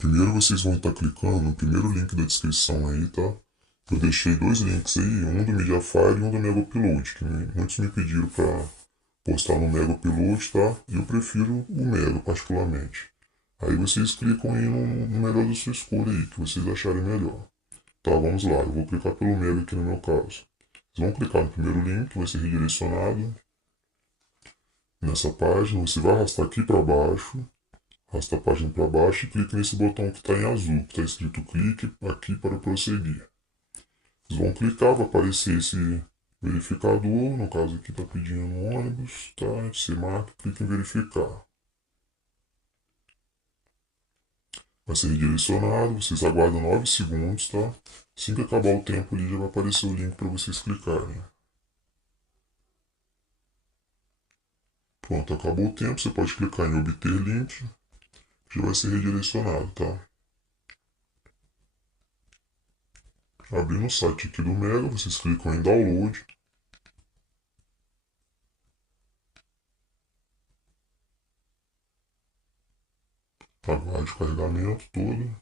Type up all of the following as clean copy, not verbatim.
Primeiro vocês vão estar clicando no primeiro link da descrição aí, tá? Eu deixei dois links aí, um do Mediafire e um do Mega Upload, que muitos me pediram para postar no Mega Upload, tá? E eu prefiro o Mega, particularmente. Aí vocês clicam aí no melhor da sua escolha aí, que vocês acharem melhor. Tá, vamos lá, eu vou clicar pelo Mega aqui no meu caso. Vocês vão clicar no primeiro link, que vai ser redirecionado nessa página. Você vai arrastar aqui para baixo, arrasta a página para baixo e clique nesse botão que está em azul, que está escrito clique aqui para prosseguir. Vocês vão clicar, vai aparecer esse verificador, no caso aqui está pedindo um ônibus, tá? Você marca, clica em verificar. Vai ser redirecionado, vocês aguardam 9 segundos, tá? Assim que acabar o tempo ali já vai aparecer o link para vocês clicarem. Pronto, acabou o tempo, você pode clicar em obter link, já vai ser redirecionado, tá? Abrindo o site aqui do Mega, vocês clicam em download. Aguarde o carregamento todo.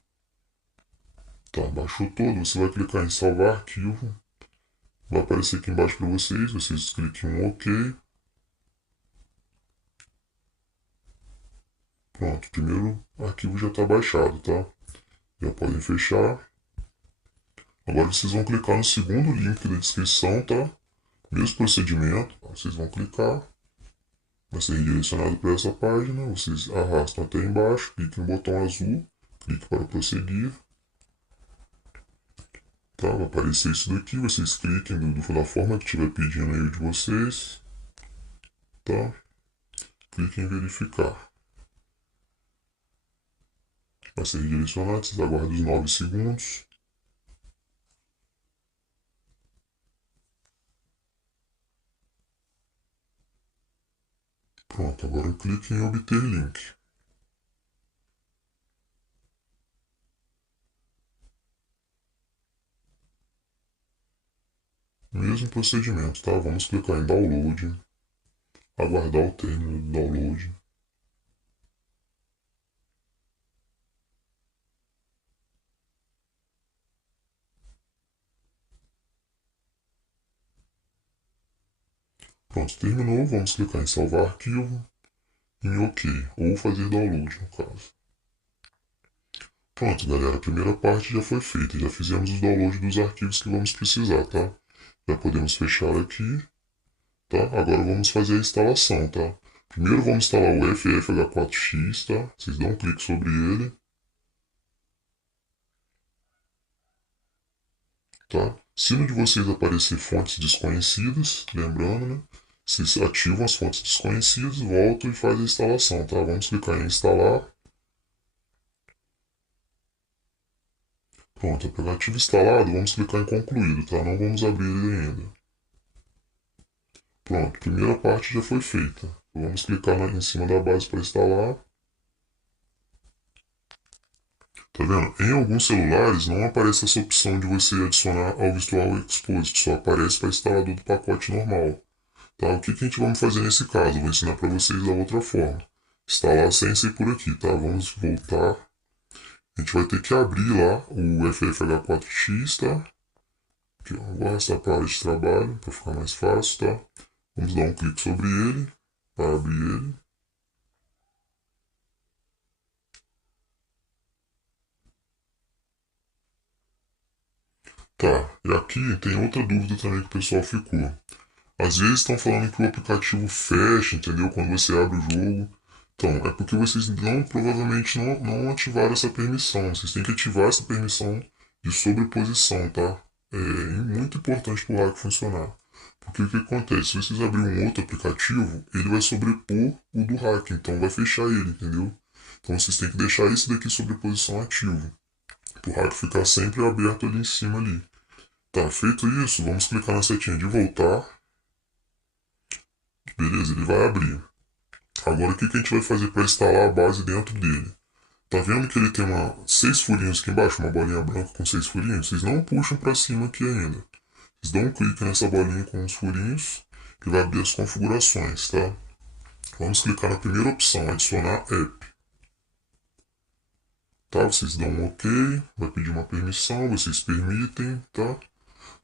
Tá, baixou todo, você vai clicar em salvar arquivo. Vai aparecer aqui embaixo para vocês cliquem em OK. Pronto, o primeiro arquivo já está baixado, tá? Já podem fechar. Agora vocês vão clicar no segundo link da descrição, tá? Mesmo procedimento, vocês vão clicar. Vai ser redirecionado para essa página. Vocês arrastam até embaixo, clique no botão azul, clique para prosseguir. Tá, vai aparecer isso daqui, vocês cliquem da forma que estiver pedindo aí de vocês. Tá? Clique em verificar. Vai ser redirecionado, vocês aguardam os 9 segundos. Pronto, agora clique em obter link. Mesmo procedimento, tá? Vamos clicar em download, aguardar o término do download. Pronto, terminou, vamos clicar em salvar arquivo, em OK, ou fazer download no caso. Pronto, galera, a primeira parte já foi feita, já fizemos os downloads dos arquivos que vamos precisar, tá? Já podemos fechar aqui, tá? Agora vamos fazer a instalação, tá? Primeiro vamos instalar o FFH4X, tá? Vocês dão um clique sobre ele, tá? Se no de vocês aparecer fontes desconhecidas, lembrando, né? Vocês ativam as fontes desconhecidas, voltam e faz a instalação, tá? Vamos clicar em instalar. Pronto, aplicativo instalado, vamos clicar em concluído, tá? Não vamos abrir ele ainda. Pronto, primeira parte já foi feita. Vamos clicar em cima da base para instalar. Tá vendo? Em alguns celulares não aparece essa opção de você adicionar ao Visual Exposit, só aparece para instalador do pacote normal. Tá? O que a gente vai fazer nesse caso? Vou ensinar para vocês da outra forma. Instalar sem ser por aqui, tá? Vamos voltar. A gente vai ter que abrir lá o FFH4X, tá? Aqui, ó, vou arrastar para a área de trabalho para ficar mais fácil, tá? Vamos dar um clique sobre ele para abrir ele. Tá, e aqui tem outra dúvida também que o pessoal ficou. Às vezes estão falando que o aplicativo fecha, entendeu? Quando você abre o jogo. Então, é porque vocês provavelmente não ativaram essa permissão. Vocês têm que ativar essa permissão de sobreposição, tá? É muito importante para o hack funcionar. Porque o que acontece? Se vocês abrirem um outro aplicativo, ele vai sobrepor o do hack, então vai fechar ele, entendeu? Então vocês têm que deixar esse daqui sobreposição ativo. Para o hack ficar sempre aberto ali em cima ali. Tá, feito isso, vamos clicar na setinha de voltar. Beleza, ele vai abrir. Agora o que a gente vai fazer para instalar a base dentro dele? Tá vendo que ele tem 6 furinhos aqui embaixo, uma bolinha branca com 6 furinhos? Vocês não puxam para cima aqui ainda. Vocês dão um clique nessa bolinha com os furinhos que vai abrir as configurações, tá? Vamos clicar na primeira opção, adicionar app. tá? Vocês dão um OK, vai pedir uma permissão, vocês permitem, tá?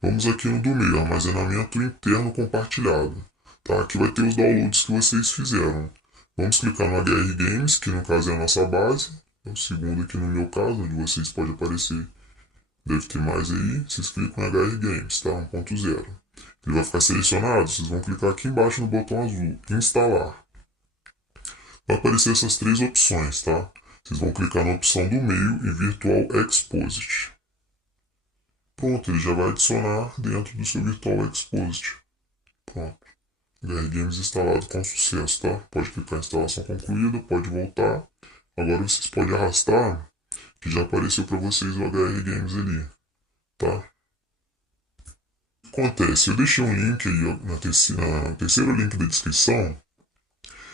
Vamos aqui no do meio, armazenamento interno compartilhado, tá? Aqui vai ter os downloads que vocês fizeram. Vamos clicar no HR Games, que no caso é a nossa base. O segundo aqui no meu caso, onde vocês pode aparecer, deve ter mais aí. Vocês clicam em HR Games, tá? 1.0. Ele vai ficar selecionado, vocês vão clicar aqui embaixo no botão azul, instalar. Vai aparecer essas três opções, tá? Vocês vão clicar na opção do meio em Virtual Exposit. Pronto, ele já vai adicionar dentro do seu Virtual Exposit. Pronto. HR Games instalado com sucesso, tá? Pode clicar em instalação concluída, pode voltar. Agora vocês podem arrastar, que já apareceu para vocês o HR Games ali, tá? O que acontece? Eu deixei um link aí no terceiro link da descrição.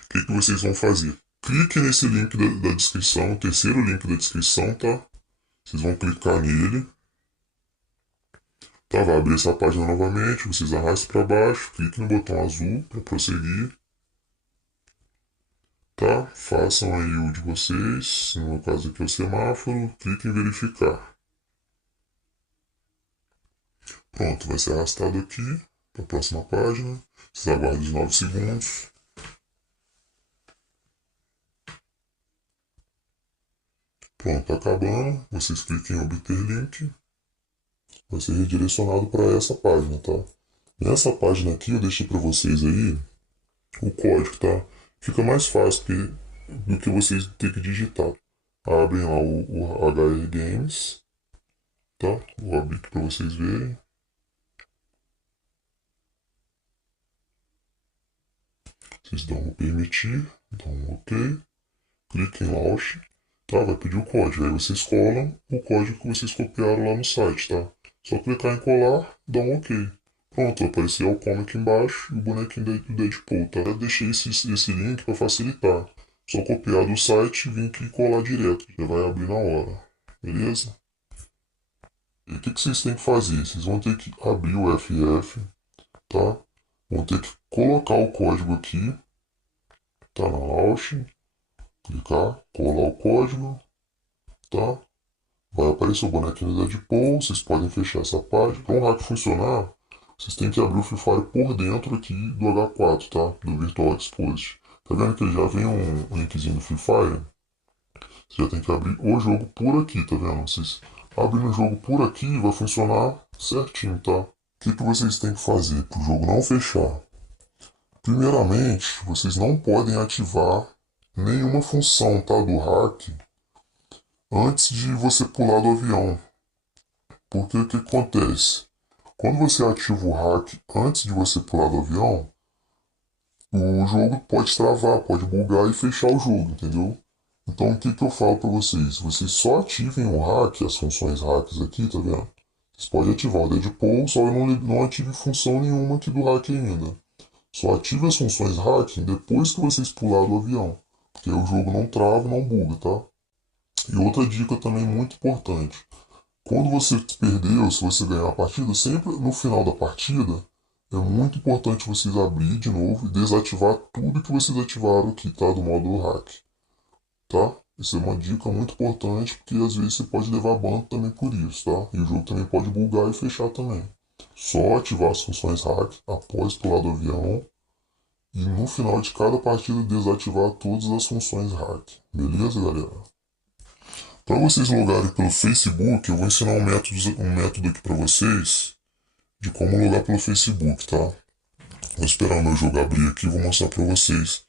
O que vocês vão fazer? Clique nesse link da descrição, o terceiro link da descrição, tá? Vocês vão clicar nele. Tá, vai abrir essa página novamente, vocês arrastam para baixo, clique no botão azul para prosseguir. Tá? Façam aí o de vocês, no meu caso aqui é o semáforo, clique em verificar. Pronto, vai ser arrastado aqui para a próxima página. Vocês aguardem os 9 segundos. Pronto, tá acabando. Vocês cliquem em obter link. Vai ser redirecionado para essa página, tá? Nessa página aqui eu deixei para vocês aí o código, tá? Fica mais fácil do que vocês terem que digitar. Abrem lá o HR Games, tá? Vou abrir aqui para vocês verem. Vocês dão um permitir, dão um OK, cliquem em Launch, tá? Vai pedir o código, aí vocês colam o código que vocês copiaram lá no site, tá? Só clicar em colar, dá um OK. Pronto, apareceu o como aqui embaixo e o bonequinho do Deadpool, tá? Eu deixei esse link para facilitar. Só copiar do site e vir aqui e colar direto. Já vai abrir na hora. Beleza? E o que vocês têm que fazer? Vocês vão ter que abrir o FF, tá? Vão ter que colocar o código aqui, tá? Na Launch, clicar, colar o código, tá? Vai aparecer o bonequinho do Deadpool, vocês podem fechar essa página. Para o hack funcionar, vocês têm que abrir o Free Fire por dentro aqui do H4, tá? Do Virtual Exposit. Tá vendo que ele já vem um linkzinho do Free Fire? Você já tem que abrir o jogo por aqui, tá vendo? Vocês abrem o jogo por aqui e vai funcionar certinho, tá? O que vocês têm que fazer para o jogo não fechar? Primeiramente, vocês não podem ativar nenhuma função, tá? Do hack antes de você pular do avião. Porque o que acontece? Quando você ativa o hack antes de você pular do avião, o jogo pode travar, pode bugar e fechar o jogo, entendeu? Então o que eu falo para vocês? Vocês só ativem o hack, as funções hacks aqui, tá vendo? Vocês podem ativar o Deadpool, só não ative função nenhuma aqui do hack ainda. Só ative as funções hacking depois que vocês pular do avião. Porque o jogo não trava, não buga, tá? E outra dica também muito importante. Quando você perdeu, se você ganhar a partida, sempre no final da partida, é muito importante vocês abrir de novo e desativar tudo que vocês ativaram aqui, tá? Do modo hack, tá? Isso é uma dica muito importante, porque às vezes você pode levar ban também por isso, tá? E o jogo também pode bugar e fechar também. Só ativar as funções hack após pular do avião e no final de cada partida desativar todas as funções hack. Beleza, galera? Para vocês logarem pelo Facebook, eu vou ensinar um método aqui para vocês de como logar pelo Facebook, tá? Vou esperar o meu jogo abrir aqui e vou mostrar para vocês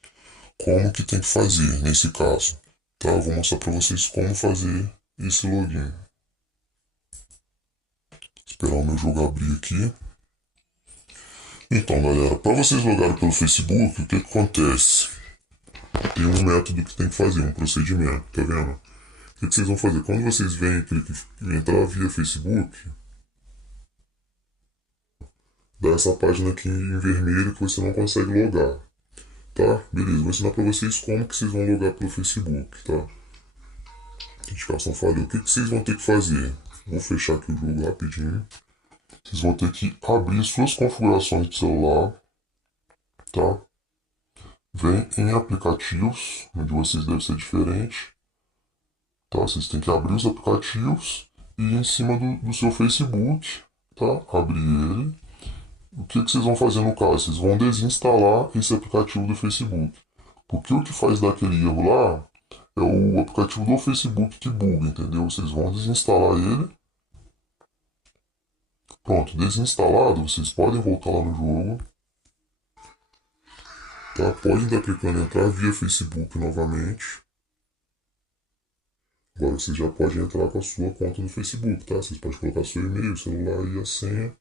como que tem que fazer nesse caso, tá? Eu vou mostrar para vocês como fazer esse login. Esperar o meu jogo abrir aqui. Então, galera, para vocês logarem pelo Facebook, o que acontece? Tem um método que tem que fazer, um procedimento, tá vendo? O que vocês vão fazer? Quando vocês vêm entrar via Facebook, dá essa página aqui em vermelho que você não consegue logar, tá? Beleza, vou ensinar para vocês como que vocês vão logar pelo Facebook, tá? Identificação falhou. O que vocês vão ter que fazer? Vou fechar aqui o jogo rapidinho. Vocês vão ter que abrir suas configurações de celular, tá? Vem em aplicativos, onde vocês devem ser diferente. tá? Vocês têm que abrir os aplicativos e ir em cima do seu Facebook, tá? Abrir ele. O que vocês vão fazer no caso? Vocês vão desinstalar esse aplicativo do Facebook. Porque o que faz dar aquele erro lá é o aplicativo do Facebook que buga, entendeu? Vocês vão desinstalar ele. Pronto, desinstalado, vocês podem voltar lá no jogo. Tá? Podem dar clicando em entrar via Facebook novamente. Agora vocês já podem entrar com a sua conta no Facebook, tá? Vocês podem colocar seu e-mail, celular e a senha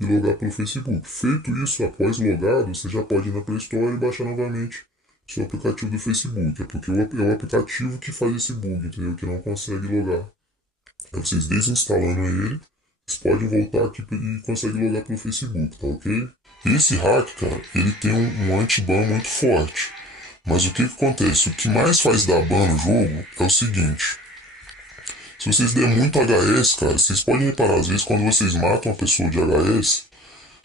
e logar pelo Facebook. Feito isso, após logado, você já pode ir na Play Store e baixar novamente seu aplicativo do Facebook. É porque é o aplicativo que faz esse bug, entendeu? Que não consegue logar. Aí vocês desinstalando ele, vocês podem voltar aqui e conseguem logar pelo Facebook, tá ok? Esse hack, cara, ele tem um anti-ban muito forte. Mas o que acontece? O que mais faz dar ban no jogo é o seguinte. Se vocês derem muito HS, cara, vocês podem reparar, às vezes, quando vocês matam uma pessoa de HS,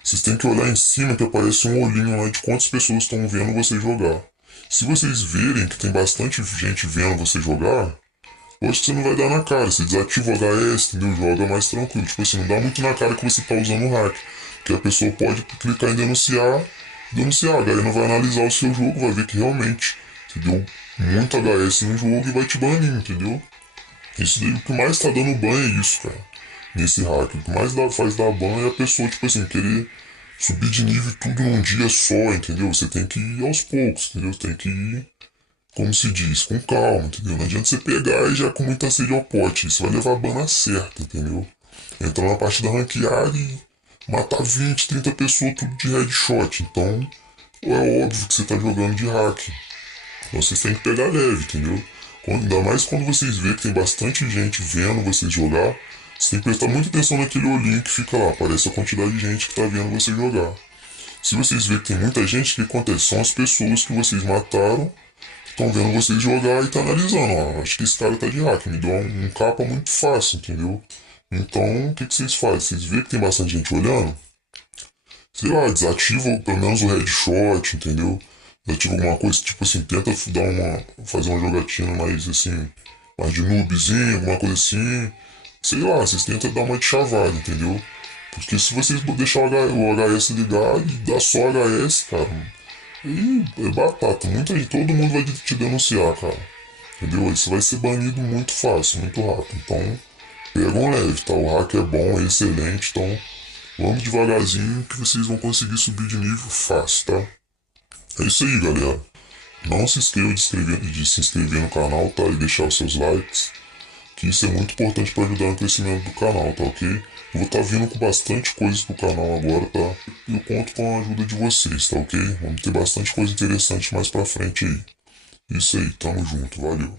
vocês têm que olhar em cima que aparece um olhinho lá de quantas pessoas estão vendo você jogar. Se vocês verem que tem bastante gente vendo você jogar, eu acho que você não vai dar na cara. Você desativa o HS, entendeu? Joga mais tranquilo. Tipo assim, não dá muito na cara que você tá usando o hack. Porque a pessoa pode clicar em denunciar, a galera vai analisar o seu jogo, vai ver que realmente você deu muito HS no jogo e vai te banir, entendeu? Isso daí, o que mais tá dando ban é isso, cara. Nesse hack. O que mais faz dar ban é a pessoa, tipo assim, querer subir de nível tudo num dia só, entendeu? Você tem que ir aos poucos, entendeu? Você tem que ir, como se diz, com calma, entendeu? Não adianta você pegar e já com muita sede ao pote. Isso vai levar a bana certa, entendeu? Entrar na partida ranqueada e matar 20, 30 pessoas tudo de headshot. Então, é óbvio que você tá jogando de hack. Então vocês têm que pegar leve, entendeu? Ainda mais quando vocês veem que tem bastante gente vendo vocês jogar, você tem que prestar muita atenção naquele olhinho que fica lá, aparece a quantidade de gente que tá vendo você jogar. Se vocês verem que tem muita gente, o que acontece? São as pessoas que vocês mataram, que estão vendo vocês jogar e tá analisando, ó, acho que esse cara tá de hack, me deu um capa muito fácil, entendeu? Então, o que vocês fazem? Vocês veem que tem bastante gente olhando? Sei lá, desativa pelo menos o headshot, entendeu? Desativa alguma coisa, tipo assim, tenta fazer uma jogatina mais assim, mais de noobzinho, alguma coisa assim. Sei lá, vocês tentam dar uma de chavada, entendeu? Porque se vocês deixar o HS ligado e dar só HS, cara, aí é batata. Muita gente, todo mundo vai te denunciar, cara. Entendeu? Isso vai ser banido muito fácil, muito rápido. Então, pegam leve, tá? O hack é bom, é excelente, então vamos devagarzinho que vocês vão conseguir subir de nível fácil, tá? É isso aí, galera. Não se esqueça de se inscrever no canal, tá? E deixar os seus likes, que isso é muito importante para ajudar no crescimento do canal, tá ok? Eu vou estar vindo com bastante coisas pro canal agora, tá? E eu conto com a ajuda de vocês, tá ok? Vamos ter bastante coisa interessante mais pra frente aí. Isso aí, tamo junto, valeu.